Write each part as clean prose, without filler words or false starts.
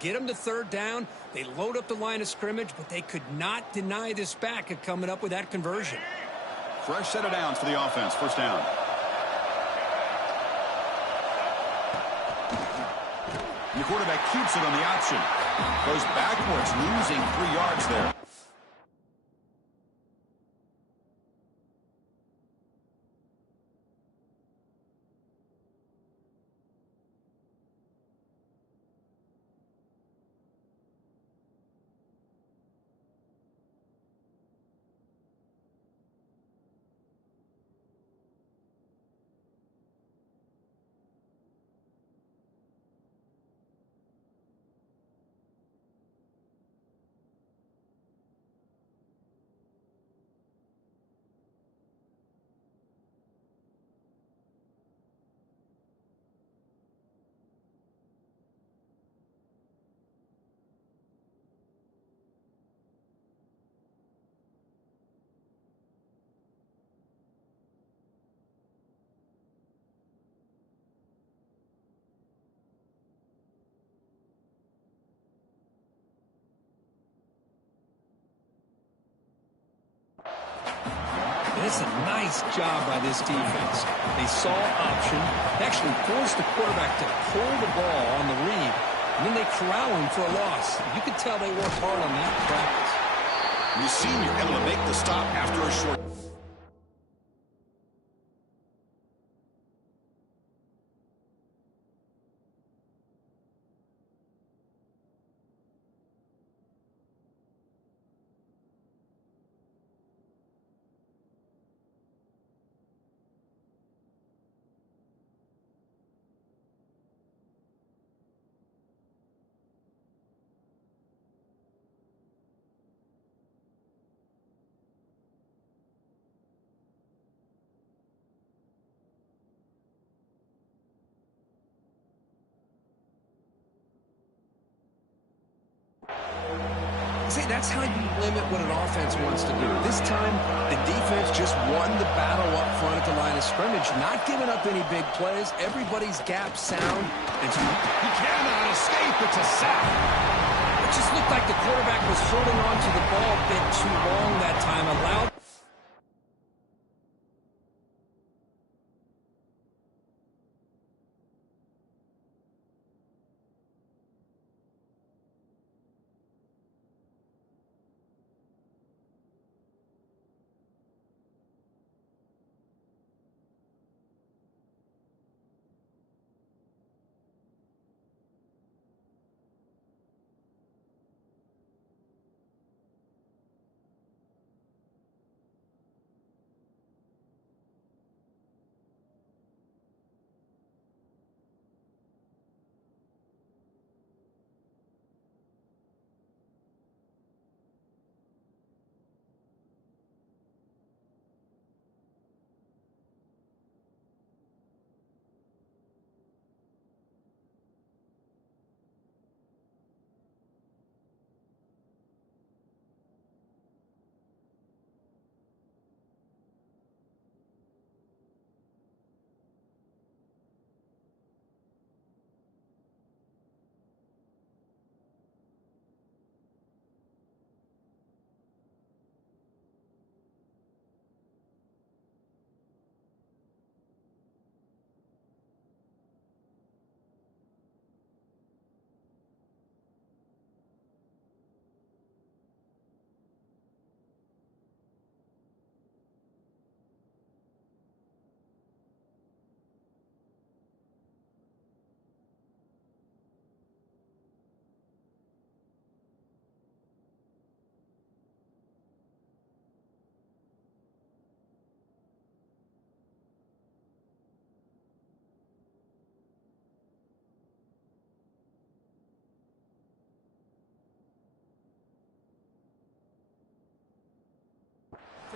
get them to third down. They load up the line of scrimmage, but they could not deny this back at coming up with that conversion. Fresh set of downs for the offense. First down. The quarterback keeps it on the option. Goes backwards, losing 3 yards there. This is a nice job by this defense. They saw option, actually forced the quarterback to pull the ball on the read, and then they corral him for a loss. You could tell they worked hard on that in practice. The senior able to make the stop after a short. See, that's how you limit what an offense wants to do. This time, the defense just won the battle up front at the line of scrimmage, not giving up any big plays. Everybody's gap sound. He cannot escape. It's a sack. It just looked like the quarterback was holding on to the ball a bit too long that time. Allowed.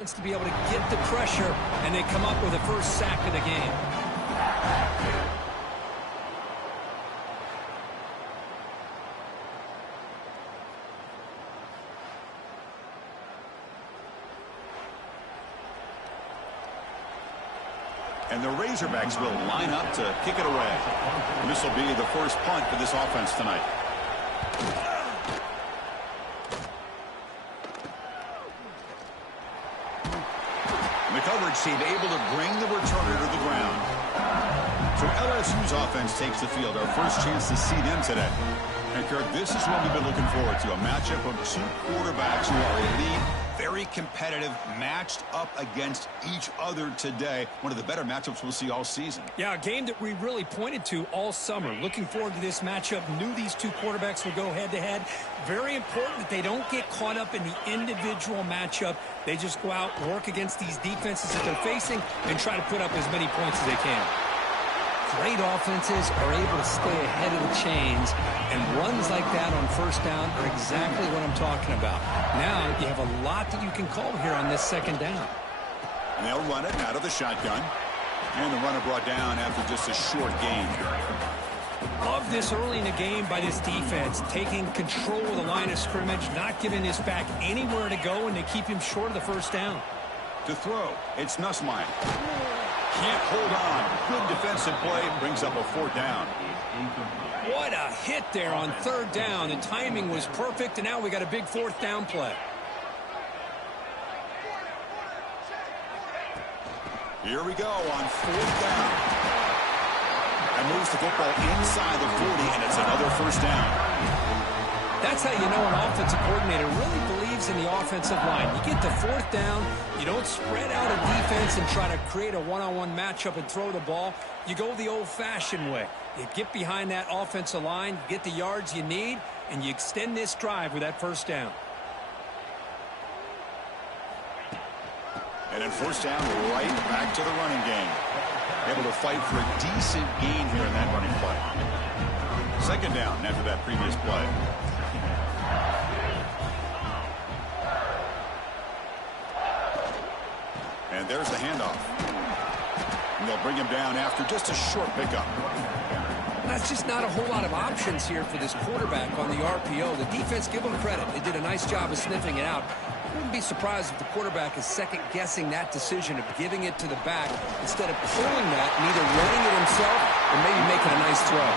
To be able to get the pressure, and they come up with the first sack of the game. And the Razorbacks will line up to kick it away. This will be the first punt for this offense tonight. And the coverage team able to bring the returner to the ground. So LSU's offense takes the field. Our first chance to see them today. And Kirk, this is what we've been looking forward to. A matchup of two quarterbacks who are elite, very competitive, matched up against each other today. One of the better matchups we'll see all season. Yeah, a game that we really pointed to all summer. Looking forward to this matchup. Knew these two quarterbacks would go head-to-head. Very important that they don't get caught up in the individual matchup. They just go out, work against these defenses that they're facing, and try to put up as many points as they can. Great offenses are able to stay ahead of the chains, and runs like that on first down are exactly what I'm talking about. Now you have a lot that you can call here on this second down. And they'll run it out of the shotgun. And the runner brought down after just a short gain. Love this early in the game by this defense, taking control of the line of scrimmage, not giving this back anywhere to go, and they keep him short of the first down. To throw, it's Nussmeier. Can't hold on. Good defensive play. Brings up a fourth down. What a hit there on third down. The timing was perfect, and now we got a big fourth down play. Here we go on fourth down. And moves the football inside the 40, and it's another first down. That's how you know an offensive coordinator really believes in the offensive line. You get to fourth down, you don't spread out a defense and try to create a one-on-one matchup and throw the ball. You go the old-fashioned way. You get behind that offensive line, you get the yards you need, and you extend this drive with that first down. And then first down, right back to the running game. Able to fight for a decent gain here in that running play. Second down after that previous play. And there's the handoff. And they'll bring him down after just a short pickup. That's just not a whole lot of options here for this quarterback on the RPO. The defense, give them credit. They did a nice job of sniffing it out. I wouldn't be surprised if the quarterback is second-guessing that decision of giving it to the back instead of pulling that and either running it himself or maybe making a nice throw.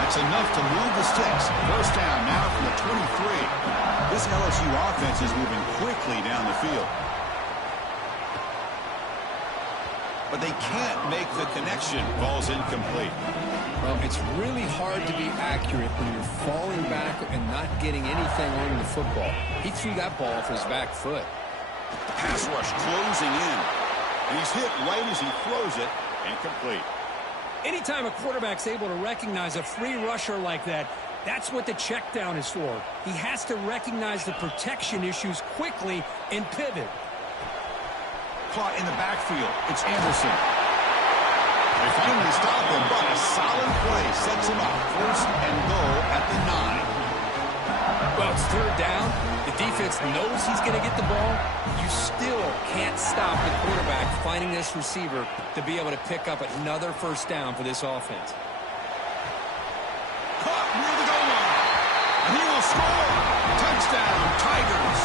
That's enough to move the sticks. First down now from the 23. This LSU offense is moving quickly down the field. But they can't make the connection. Ball's incomplete. Well, it's really hard to be accurate when you're falling back and not getting anything on the football. He threw that ball off his back foot. Pass rush closing in. And he's hit right as he throws it. Incomplete. Anytime a quarterback's able to recognize a free rusher like that, that's what the check down is for. He has to recognize the protection issues quickly and pivot. Caught in the backfield. It's Anderson. They finally stop him, but a solid play sets him up. First and goal at the 9. Well, it's third down. The defense knows he's going to get the ball. You still can't stop the quarterback finding this receiver to be able to pick up another first down for this offense. Caught near the goal line. And he will score. Touchdown, Tigers.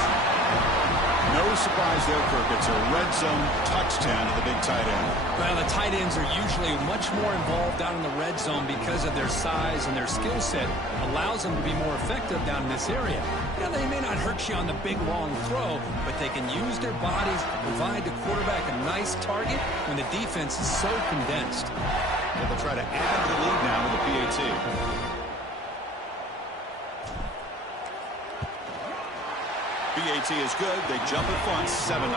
No surprise there, Kirk. It's a red zone touchdown to the big tight end. Well, the tight ends are usually much more involved down in the red zone because of their size and their skill set. Allows them to be more effective down in this area. Yeah, they may not hurt you on the big, long throw, but they can use their bodies to provide the quarterback a nice target when the defense is so condensed. They'll try to add to the lead now with the PAT. PAT is good. They jump at front, 7-0.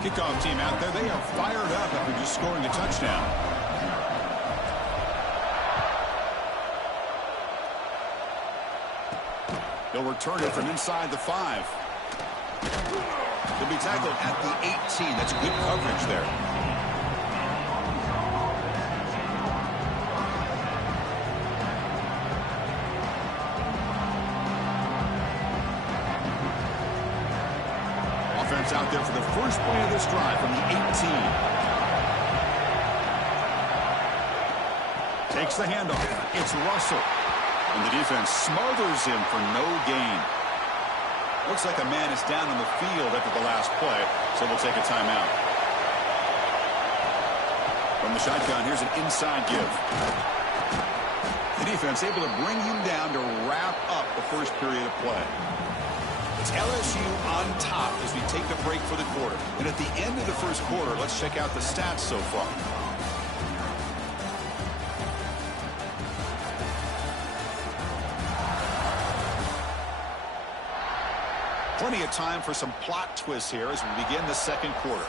Kickoff team out there. They are fired up after just scoring a touchdown. They'll return it from inside the 5. They'll be tackled at the 18. That's good coverage there. Out there for the first play of this drive from the 18. Takes the handoff. It's Russell. And the defense smothers him for no gain. Looks like a man is down on the field after the last play, so we'll take a timeout. From the shotgun, here's an inside give. The defense able to bring him down to wrap up the first period of play. It's LSU on top as we take the break for the quarter. And at the end of the first quarter, let's check out the stats so far. Plenty of time for some plot twists here as we begin the second quarter.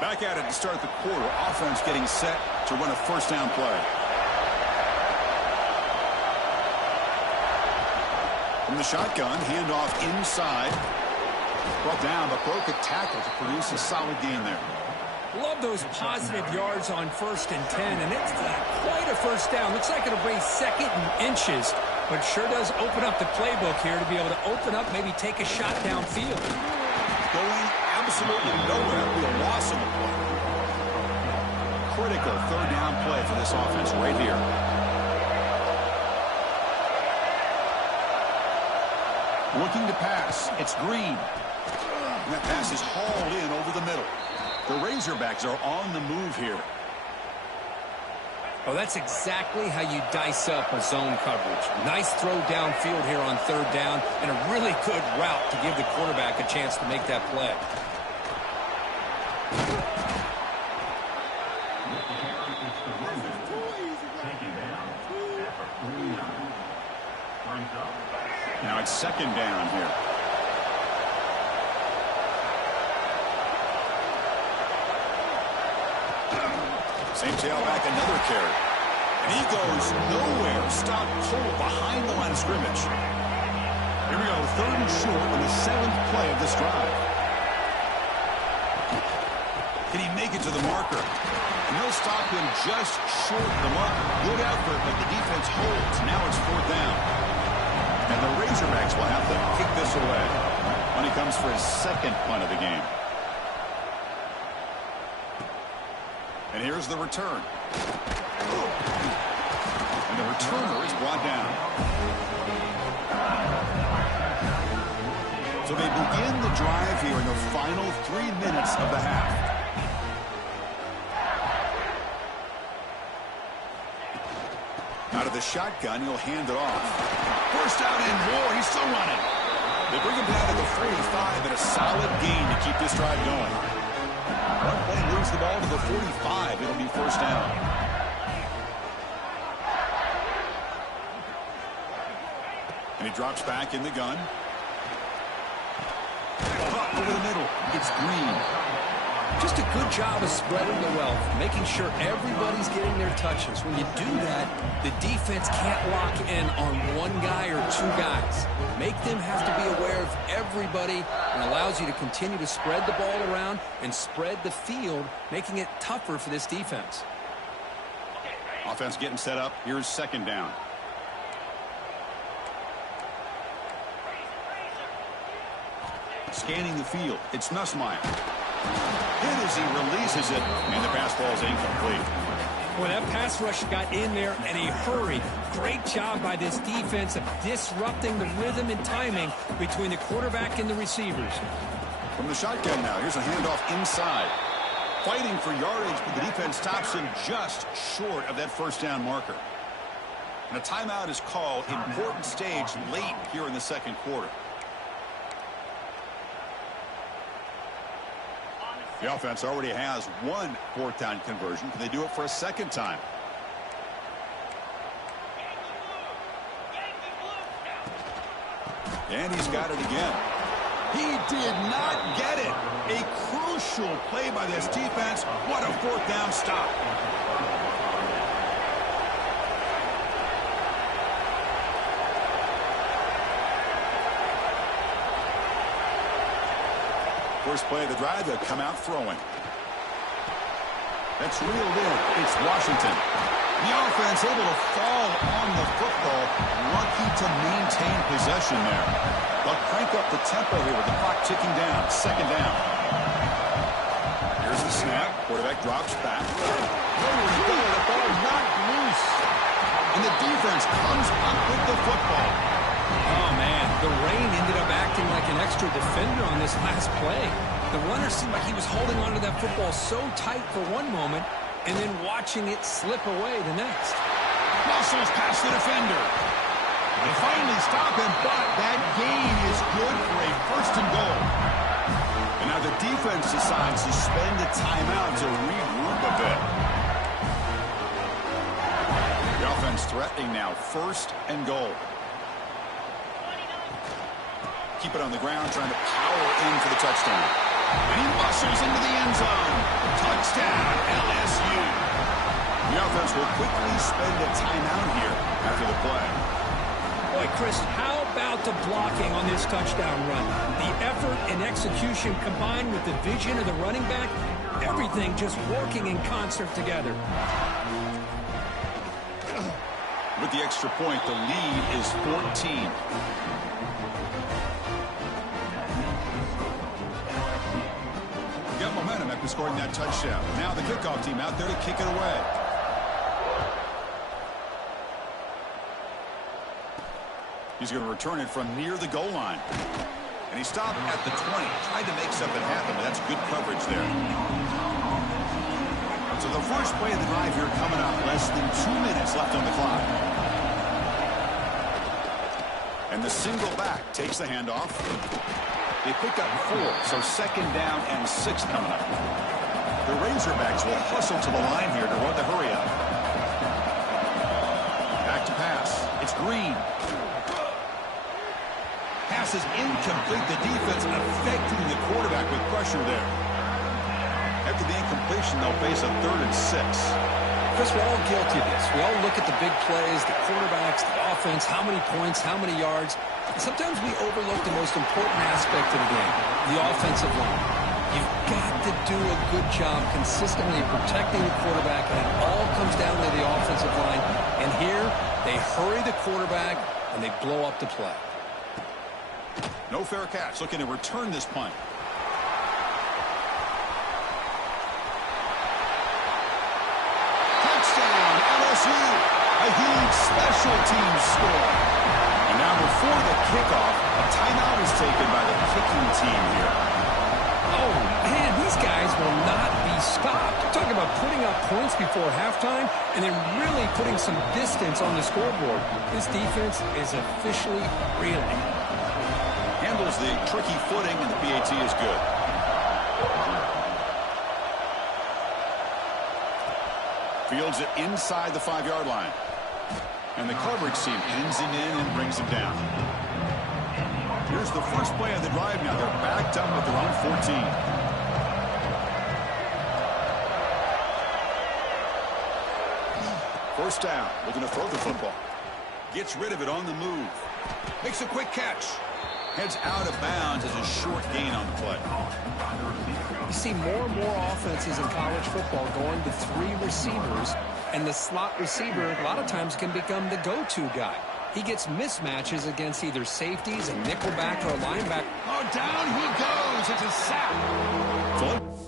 Back at it to start the quarter. Offense getting set to run a first down play. From the shotgun, handoff inside. Brought down, but broke a tackle to produce a solid gain there. Love those positive yards on 1st and 10, and it's quite a first down. Looks like it'll bring second and inches, but sure does open up the playbook here to be able to open up, maybe take a shot downfield. Going absolutely nowhere. It'll be a loss on the play. Critical third down play for this offense right here. Looking to pass. It's Green. And that pass is hauled in over the middle. The Razorbacks are on the move here. Oh, that's exactly how you dice up a zone coverage. Nice throw downfield here on 3rd down, and a really good route to give the quarterback a chance to make that play. Now it's 2nd down here. Same tailback, another carry. And he goes nowhere. Stop cold behind the line of scrimmage. Here we go, 3rd and short on the 7th play of this drive. Can he make it to the marker? And he'll stop him just short of the marker. Good effort, but the defense holds. Now it's 4th down. And the Razorbacks will have to kick this away when he comes for his 2nd punt of the game. And here's the return. And the returner is brought down. So they begin the drive here in the final 3 minutes of the half. Out of the shotgun, he'll hand it off. First down and more. He's still running. They bring him down to the 45 and a solid gain to keep this drive going. One play moves the ball to the 45. It'll be first down. And he drops back in the gun. Up over the middle. It's Green. Just a good job of spreading the wealth, making sure everybody's getting their touches. When you do that, the defense can't lock in on one guy or 2 guys. Make them have to be aware of everybody, and allows you to continue to spread the ball around and spread the field, making it tougher for this defense. Offense getting set up. Here's 2nd down. Scanning the field. It's Nussmeier. Hit as he releases it, and the pass ball is incomplete. Well, that pass rush got in there in a hurry. Great job by this defense of disrupting the rhythm and timing between the quarterback and the receivers. From the shotgun now, here's a handoff inside. Fighting for yardage, but the defense stops him just short of that first down marker. And a timeout is called. Important stage late here in the second quarter. The offense already has 1 4th down conversion. Can they do it for a 2nd time? And he's got it again. He did not get it. A crucial play by this defense. What a 4th down stop. First play of the drive, they'll come out throwing. That's reeled in. It's Washington. The offense able to fall on the football. Lucky to maintain possession there. They'll crank up the tempo here with the clock ticking down. 2nd down. Here's the snap. Quarterback drops back. Nowhere to go. The ball knocked loose. And the defense comes up with the football. Oh, man, the rain ended up acting like an extra defender on this last play. The runner seemed like he was holding onto that football so tight for one moment, and then watching it slip away the next. Muscles past the defender. They finally stop him, but that gain is good for a first and goal. And now the defense decides to spend a timeout to regroup a bit. The offense threatening now, first and goal. Keep it on the ground, trying to power in for the touchdown. And he muscles into the end zone. Touchdown, LSU. The offense will quickly spend a timeout here after the play. Boy, Chris, how about the blocking on this touchdown run? The effort and execution combined with the vision of the running back, everything just working in concert together. With the extra point, the lead is 14. Got momentum after scoring that touchdown. Now the kickoff team out there to kick it away. He's going to return it from near the goal line. And he stopped at the 20. Tried to make something happen, but that's good coverage there. So the first play of the drive here coming up. Less than 2 minutes left on the clock. And the single back takes the handoff. They picked up 4, so second down and 6 coming up. The Razorbacks will hustle to the line here to run the hurry up. Back to pass. It's Green. Pass is incomplete. The defense affecting the quarterback with pressure there. After the incompletion, they'll face a 3rd and 6. Chris, we're all guilty of this. We all look at the big plays, the quarterbacks, the offense, how many points, how many yards. And sometimes we overlook the most important aspect of the game, the offensive line. You've got to do a good job consistently protecting the quarterback, and it all comes down to the offensive line. And here, they hurry the quarterback, and they blow up the play. No fair catch. Looking to return this punt. Touchdown, LSU. A huge special teams score. And now before the kickoff, a timeout is taken by the kicking team here. Oh, man, these guys will not be stopped. Talk about putting up points before halftime and then really putting some distance on the scoreboard. This defense is officially reeling. Handles the tricky footing, and the PAT is good. Fields it inside the 5-yard line. And the coverage team pins him in and brings him down. Here's the first play of the drive now. They're backed up at their own 14. First down, looking to throw the football. Gets rid of it on the move. Makes a quick catch. Heads out of bounds as a short gain on the play. You see more and more offenses in college football going to 3 receivers, and the slot receiver a lot of times can become the go-to guy. He gets mismatches against either safeties, a nickelback, or a linebacker. Oh, down he goes. It's a sack.